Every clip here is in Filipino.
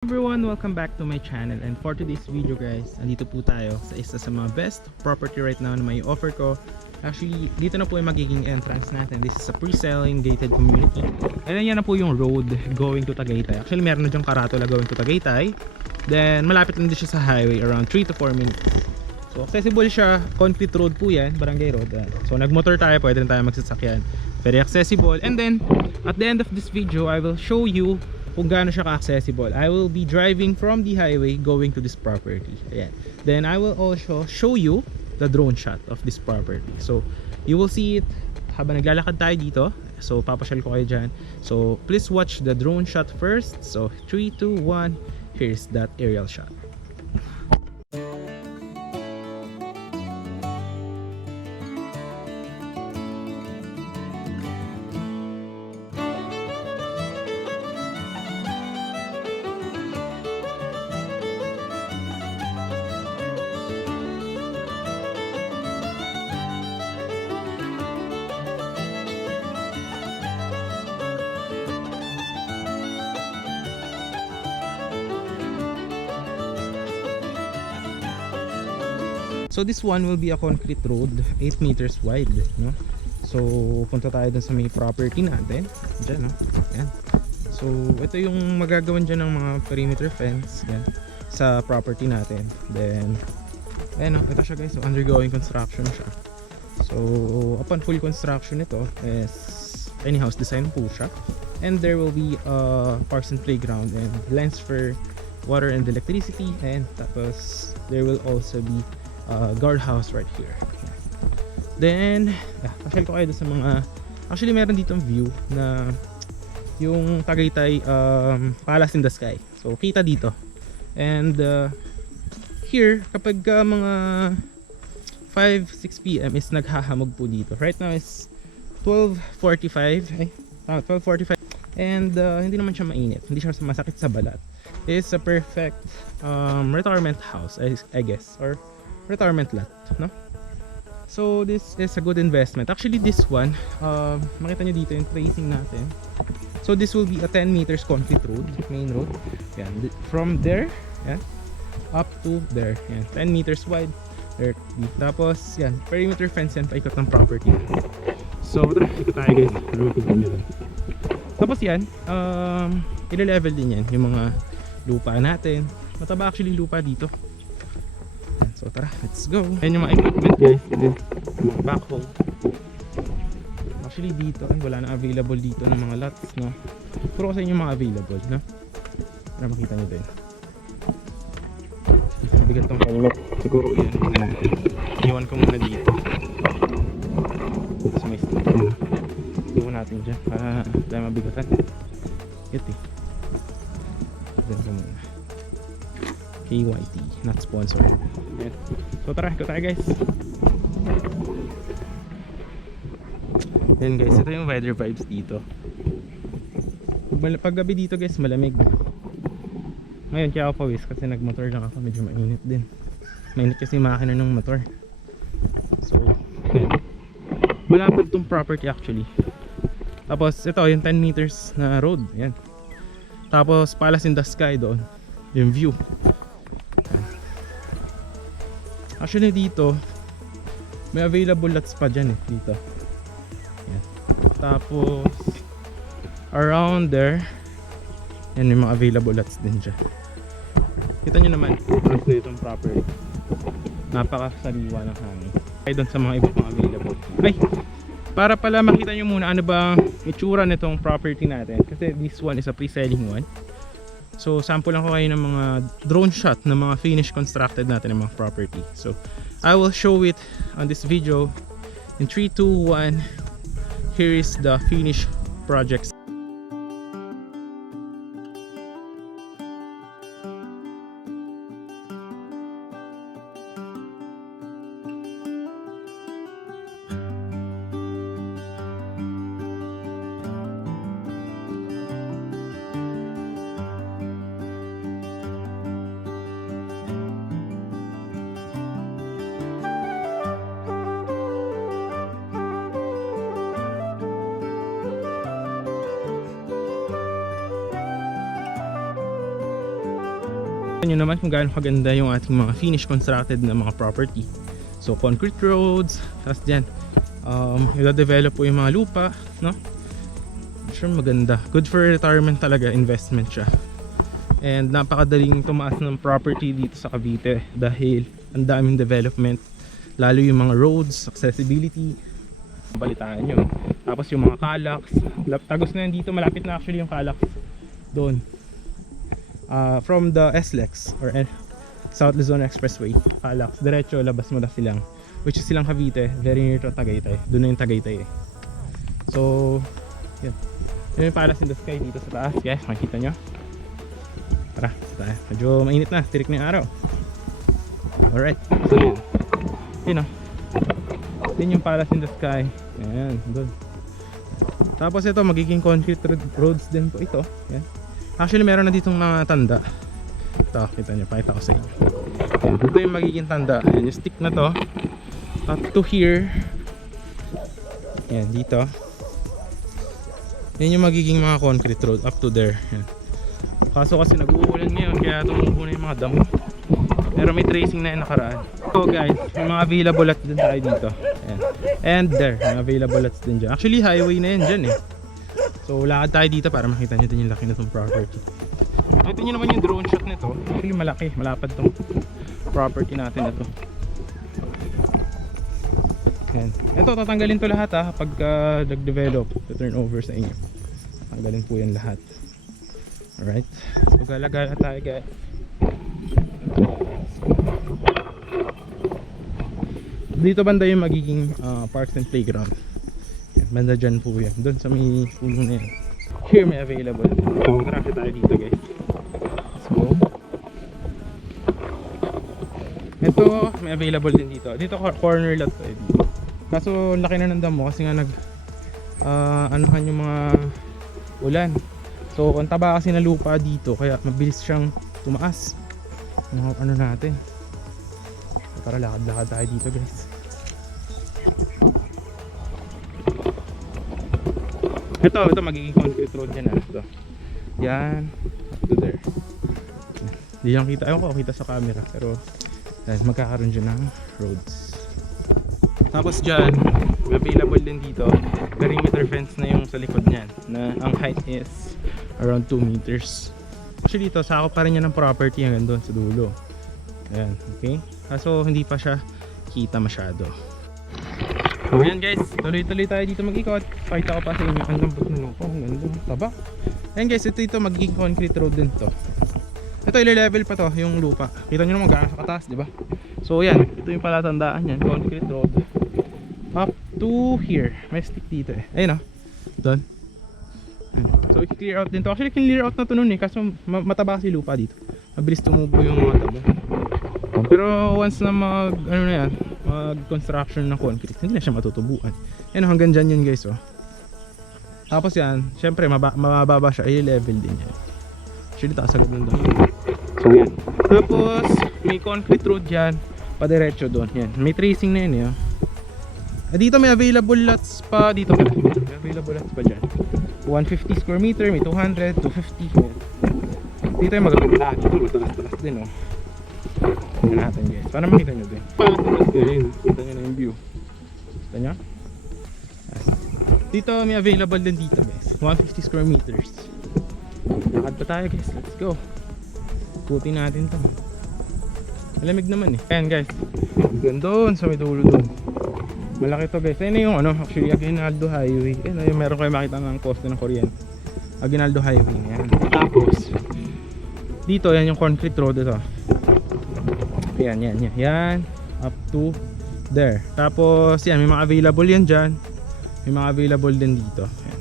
Everyone, welcome back to my channel, and for today's video guys, andito po tayo sa isa sa mga best property right now na may offer ko. Actually, dito na po yung magiging entrance natin. This is a pre-selling gated community. And yan na po yung road going to Tagaytay. Actually, meron na dyong karatula going to Tagaytay. Then, malapit lang din siya sa highway, around 3 to 4 minutes. So, accessible siya. Concrete road po yan, barangay road. So, nagmotor tayo, pwede rin tayo magsasakyan. Very accessible. And then, at the end of this video, I will show you kung gaano siya ka-accessible. I will be driving from the highway going to this property. Ayan. Then I will also show you the drone shot of this property. So you will see it habang naglalakad tayo dito. So papasyal ko kayo dyan. So please watch the drone shot first. So 3, 2, 1. Here's that aerial shot. So this one will be a concrete road, 8 meters wide, no? So punta tayo dun sa may property natin. Diyan, no? Ayan. So ito yung magagawan dyan ng mga perimeter fence, yan, sa property natin. Then ayan, no? Ito siya guys, so undergoing construction siya. So upon full construction ito is tiny house design po siya. And there will be parks and playground and lines for water and electricity. And tapos there will also be guardhouse right here. Then pasyal ko kayo sa mga, actually meron ditong view na yung Tagaytay Palace in the Sky. So kita dito. And here kapag mga 5-6 PM is naghahamog po dito. Right now is 12:45. 12:45. And hindi naman siya mainit. Hindi siya masakit sa balat. It's a perfect retirement house, I guess, or retirement lot, no? So this is a good investment. Actually this one, makita nyo dito yung tracing natin. So this will be a 10 meters concrete road, main road. Yan, from there, yan, up to there. Yan, 10 meters wide. There, tapos yan, perimeter fence yan, paikot ng property. So ikot tayo guys. Tapos yan, ile-level din yan yung mga lupa natin. Mataba actually lupa dito. So tara, let's go. Ayan yung mga equipment guys. Backhoe. Actually dito ay wala na available dito ng mga lots, no? Puro kasi yung mga available, no? Para makita nyo din. Bigat tong helmet. Siguro yan. Iwan ko muna dito. Sa may stick. Iwan natin dyan para dahil mabigatan. Ito eh. Iwan ko muna. KYT, not sponsored. Ayan. So tara, ito tayo guys. Ayan guys, ito yung weather vibes dito. Pag gabi dito guys, malamig. Ngayon kaya ako pawis kasi nagmotor lang ako, medyo mainit din. Mainit kasi makina ng motor. So ayan. Malapit tong property actually. Tapos ito yung 10 meters na road. Ayan. Tapos Palace in the Sky doon, yung view. Actually dito may available lots pa dyan eh, dito. Yan. Tapos around there yan, may mga available lots din dyan. Kita nyo naman na itong property, napakasariwa ng hangin. Ay doon sa mga iba pang available. Ay, para pala makita nyo muna ano ba itsura nitong property natin, kasi this one is a pre-selling one. So sample lang ko kayo ng mga drone shot ng mga finished constructed natin ng mga property. So I will show it on this video in 3, 2, 1. Here is the finished projects. Nyo naman kung gaano kaganda yung ating mga finished constructed na mga property. So concrete roads, tapos dyan i-develop po yung mga lupa, no? Sure, maganda, good for retirement talaga, investment siya. And napakadaling tumaas ng property dito sa Cavite dahil ang daming development, lalo yung mga roads, accessibility, balitaan nyo. Tapos yung mga Calax, tagos na yan dito, malapit na actually yung Calax doon. From the SLEX or South Luzon Expressway, Calax, diretso labas mo na Silang, which is Silang Cavite, very near to Tagaytay. Doon na yung Tagaytay eh. So yun, yun yung Palace in the Sky dito sa taas guys, makikita nyo. Tara, tayo. Medyo mainit na, tirik na yung araw. Alright, so yun, yun o, yun yung Palace in the Sky. Ayan, doon. Tapos ito, magiging concrete roads din po ito. Ayan. Actually meron na ditong mga tanda. Ito, kita nyo, pakita ko sa inyo. Ayan, ito yung magiging tanda. Ayan, yung stick na to up to here. Ayan, dito. Yan yung magiging mga concrete road up to there. Ayan. Kaso kasi nag-uulan ngayon kaya tumubo na yung mga damo. Pero may tracing na yung nakaraan. So guys, may mga available lots din tayo dito. Ayan. And there, may available lots din dyan. Actually highway na yan dyan eh. So lakad tayo dito para makita nyo din yung laki na itong property. Ito nyo naman yung drone shot nito. Actually malaki, malapad itong property natin na to. Ayan. Ito, tatanggalin to lahat ha pagka nag-develop, turn over sa inyo. Tanggalin po yan lahat. Alright, so galagala tayo guys. Dito banda yung magiging parks and playground. Banda dyan po yan, doon sa may puno na yan. Here may available. So marami tayo dito guys. Let's go. Ito may available din dito. Dito corner lot tayo dito. Kaso laki na ng damo kasi nga anuhan yung mga ulan. So ang taba kasi na lupa dito kaya mabilis siyang tumaas. Mga ano natin. So, tara lakad-lakad tayo dito guys. Ito magiging concrete road yan ito. Yan, up to there. Hindi lang kita, ayun ko kita sa camera pero yan, magkakaroon dyan ng roads. Tapos dyan, available din dito perimeter fence na yung sa likod niyan na ang height is around 2 meters. Actually ito, sakop pa rin yan ng property hanggang doon sa dulo. Ayan, okay? Kaso hindi pa siya kita masyado. So ayan guys, tuloy-tuloy tayo dito mag-ikot. Pakita ko pa sa inyo ang lambot ng lupa, ang ganda, taba. Ayan guys, ito magiging concrete road din to. Ito ile-level pa to yung lupa. Kita nyo naman gaano sa kataas, di ba? So ayan, ito yung palatandaan yan, concrete road up to here. May stick dito eh. Ayun o, doon. So i-clear out din to. Actually clear out na to nun eh, kaso mataba kasi lupa dito. Mabilis tumubo yung mga taba. Pero once na mag ano na yan, mag construction ng concrete, hindi na siya matutubuan. Yan hanggang dyan yun guys oh. Tapos yan, syempre mababa siya, i-level din yan. Actually taas agad ng dami. So yan. Tapos may concrete road yan, padiretso doon. Yan, may tracing na yan eh. Dito may available lots pa dito. May available lots pa dyan. 150 square meter, may 200, 250. Yan. Dito yung magaganda. Dito matalas-talas din oh. Tignan natin guys, para makita nyo din. Kita nyo na yung view. Kita nyo? Dito may available din dito guys, 150 square meters. Lakad pa tayo guys, let's go. Putin natin to. Malamig naman eh. Ayan guys, doon sa may dulo doon. Malaki to guys. Ayun na yung ano, actually Aguinaldo Highway. Ayun, yung meron kayo makita ng poste ng kuryente. Aguinaldo Highway. Ayan. Tapos dito yan yung concrete road ito. Yan up to there. Tapos yan, may mga available yan dyan. May mga available din dito. Yan.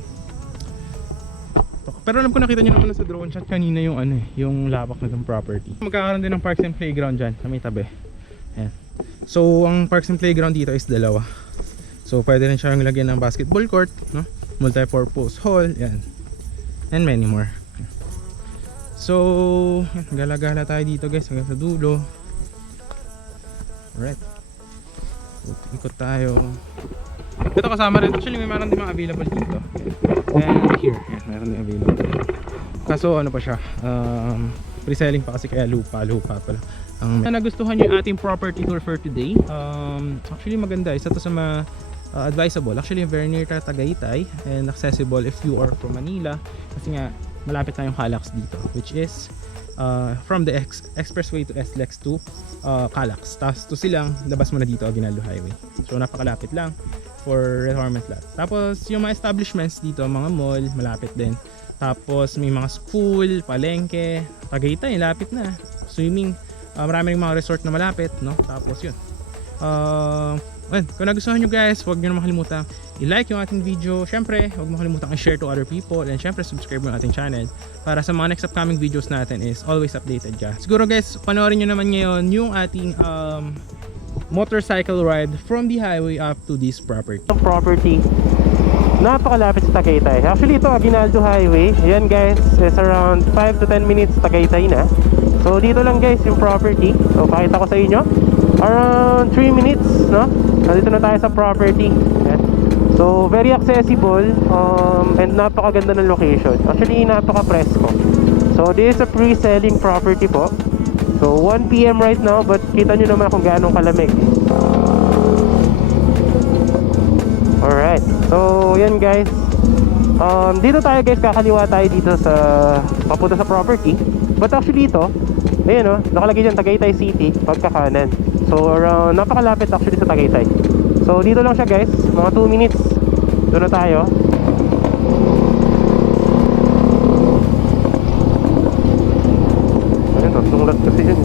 Pero alam ko nakita nyo naman sa drone shot kanina yung ano eh, yung labak na itong property. Magkakaroon din ng parks and playground dyan sa may tabi. Yan. So ang parks and playground dito is dalawa. So pwede rin siyang lagyan ng basketball court, no? Multi-purpose hall, yan. And many more. So gala-gala tayo dito guys hanggang sa dulo. Alright. Ikot tayo. Ito kasama rin. Actually may meron din mga available dito. And here, yan, meron din available. Kaso ano pa siya, Pre-selling pa kasi kaya lupa pala. Ang nagustuhan niyo yung ating property tour for today. Actually maganda, isa to sa mga advisable. Actually very near ka Tagaytay and accessible if you are from Manila kasi nga malapit na yung Calax dito, which is from the expressway to SLEX to Calax. Tapos to silang labas mo na dito Aguinaldo Highway. So napakalapit lang for retirement lot. Tapos yung mga establishments dito, mga mall, malapit din. Tapos may mga school, palengke, Tagaytay, lapit na. Swimming, marami ring mga resort na malapit, no? Tapos yun. Kung nagustuhan nyo guys, huwag nyo na makalimutan i-like yung ating video. Syempre, huwag mo kalimutan i-share to other people. And syempre, subscribe mo ating channel para sa mga next upcoming videos natin is always updated ka. Siguro guys, panoorin nyo naman ngayon yung ating motorcycle ride from the highway up to this property. Napakalapit sa Tagaytay. Actually ito Aguinaldo Highway. Ayan guys, is around 5 to 10 minutes Tagaytay na. So dito lang guys yung property. So pakita ko sa inyo. Around 3 minutes, no? Nandito na tayo sa property. Ayan. So very accessible and napakaganda ng location. Actually napaka-presko. So this is a pre-selling property po. So 1 PM right now, but kita nyo naman kung gaano kalamig. Alright, so yan guys. Dito tayo guys, kakaliwa tayo dito sa papunta sa property. But actually ito, ayan o, nakalagay dyan Tagaytay City, pagkakanan. So around, napakalapit actually sa Tagaytay. So dito lang siya guys, mga 2 minutes. Doon na tayo. Ayun, tatlong lot kasi yun.